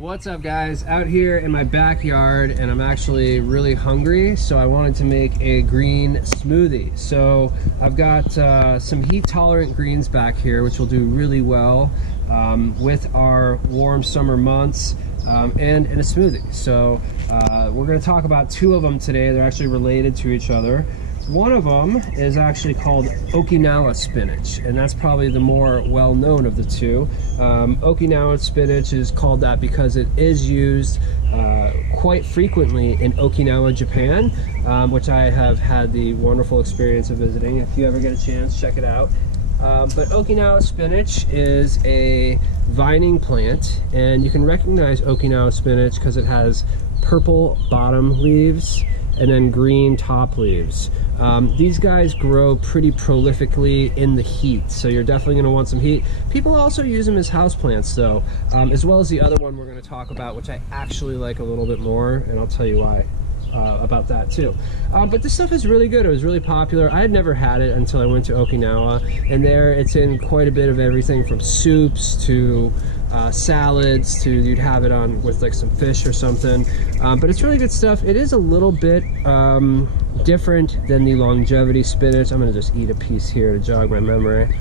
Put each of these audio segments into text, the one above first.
What's up, guys? Out here in my backyard, and I'm actually really hungry, so I wanted to make a green smoothie. So I've got some heat tolerant greens back here, which will do really well with our warm summer months and in a smoothie. So we're going to talk about two of them today. They're actually related to each other. One of them is actually called Okinawa Spinach, and that's probably the more well-known of the two. Okinawa Spinach is called that because it is used quite frequently in Okinawa, Japan, which I have had the wonderful experience of visiting. If you ever get a chance, check it out. But Okinawa Spinach is a vining plant, and you can recognize Okinawa Spinach because it has purple bottom leaves and then green top leaves. These guys grow pretty prolifically in the heat, so you're definitely going to want some heat. People also use them as houseplants though, as well as the other one we're going to talk about, which I actually like a little bit more, and I'll tell you why about that too. But this stuff is really good. It was really popular. I had never had it until I went to Okinawa, and there it's in quite a bit of everything from soups to salads to you'd have it on with like some fish or something, but it's really good stuff. It is a little bit different than the longevity spinach. I'm gonna just eat a piece here to jog my memory.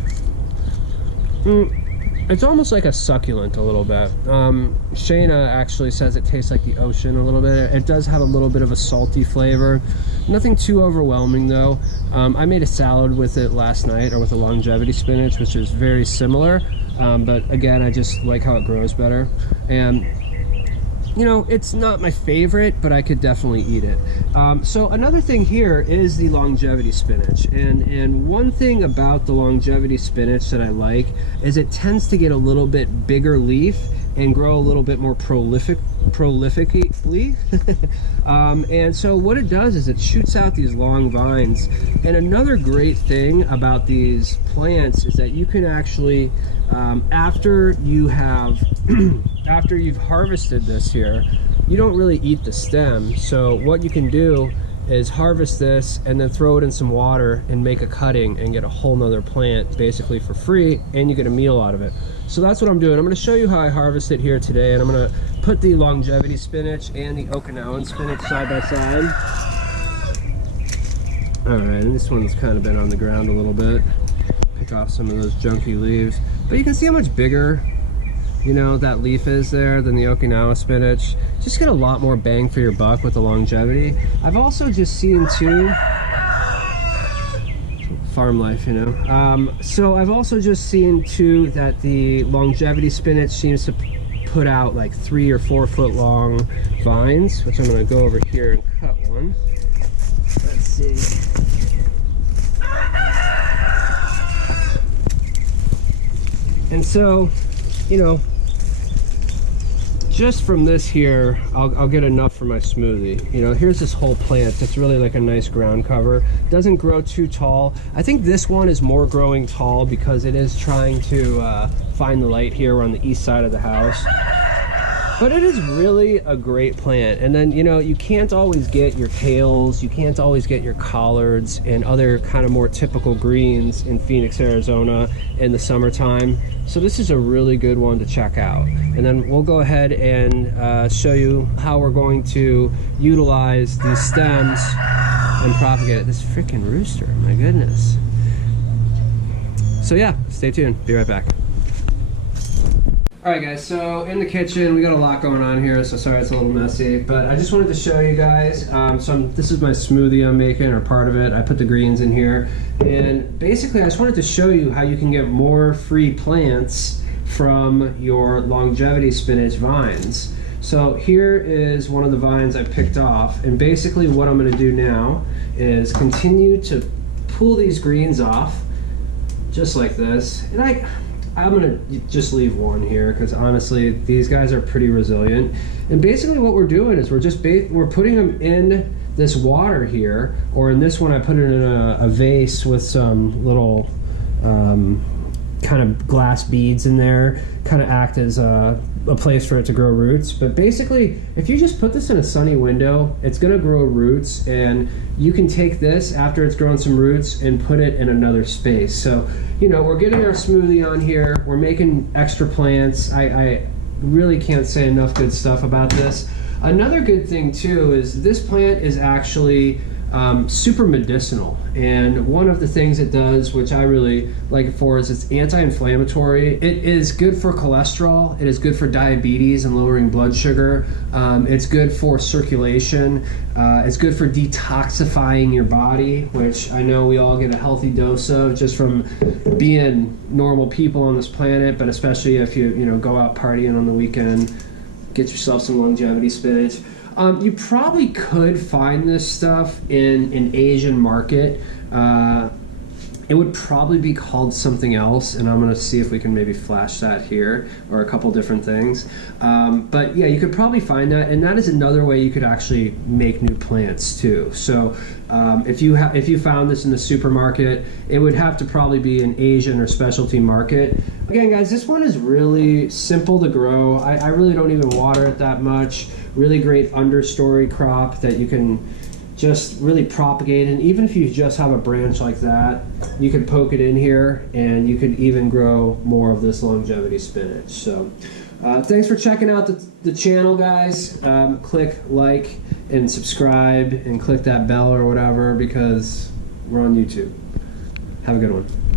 It's almost like a succulent a little bit. Shayna actually says it tastes like the ocean a little bit. It does have a little bit of a salty flavor. Nothing too overwhelming though. I made a salad with it last night, or with the longevity spinach, which is very similar. But again, I just like how it grows better. And you know, it's not my favorite, but I could definitely eat it. So another thing here is the longevity spinach. And one thing about the longevity spinach that I like is it tends to get a little bit bigger leaf and grow a little bit more prolifically. And so what it does is it shoots out these long vines. And another great thing about these plants is that you can actually, after you've harvested this here, you don't really eat the stem. So what you can do is harvest this and then throw it in some water and make a cutting and get a whole nother plant basically for free, and you get a meal out of it. So that's what I'm doing. I'm going to show you how I harvest it here today, and I'm going to put the longevity spinach and the Okinawan spinach side by side. Alright, and this one's kind of been on the ground a little bit. Pick off some of those junky leaves. But you can see how much bigger, you know, that leaf is there than the Okinawa spinach. Just get a lot more bang for your buck with the longevity. I've also just seen too, farm life, you know. So I've also just seen too that the longevity spinach seems to put out like 3 or 4 foot long vines, which I'm going to go over here and cut one. Let's see. And so, you know, just from this here, I'll get enough for my smoothie. You know, here's this whole plant that's really like a nice ground cover. Doesn't grow too tall. I think this one is more growing tall because it is trying to find the light here. We're on the east side of the house. But it is really a great plant. And then, you know, you can't always get your kales, you can't always get your collards and other kind of more typical greens in Phoenix, Arizona in the summertime. So this is a really good one to check out. And then we'll go ahead and show you how we're going to utilize these stems and propagate it. This freaking rooster, my goodness. So yeah, stay tuned, be right back. Alright guys, so in the kitchen, we got a lot going on here, so sorry it's a little messy, but I just wanted to show you guys, this is my smoothie I'm making, or part of it. I put the greens in here, and basically I just wanted to show you how you can get more free plants from your longevity spinach vines. So here is one of the vines I picked off, and basically what I'm going to do now is continue to pull these greens off, just like this, and I'm gonna just leave one here because honestly these guys are pretty resilient. And basically what we're doing is we're putting them in this water here, or in this one I put it in a vase with some little kind of glass beads in there, kind of act as a place for it to grow roots. But basically, if you just put this in a sunny window, it's going to grow roots, and you can take this after it's grown some roots and put it in another space. So, you know, we're getting our smoothie on here, we're making extra plants. I really can't say enough good stuff about this. Another good thing too is this plant is actually super medicinal, and one of the things it does, which I really like it for, is it's anti-inflammatory. It is good for cholesterol, it is good for diabetes and lowering blood sugar, it's good for circulation, it's good for detoxifying your body, which I know we all get a healthy dose of just from being normal people on this planet, but especially if you go out partying on the weekend, get yourself some longevity spinach. You probably could find this stuff in an Asian market. It would probably be called something else, and I'm going to see if we can maybe flash that here, or a couple different things. But yeah, you could probably find that, and that is another way you could actually make new plants too. So if you found this in the supermarket, it would have to probably be an Asian or specialty market. Again, guys, this one is really simple to grow. I really don't even water it that much. Really great understory crop that you can just really propagate, and even if you just have a branch like that, you can poke it in here and you could even grow more of this longevity spinach. So thanks for checking out the channel, guys. Click like and subscribe and click that bell or whatever, because we're on YouTube. Have a good one.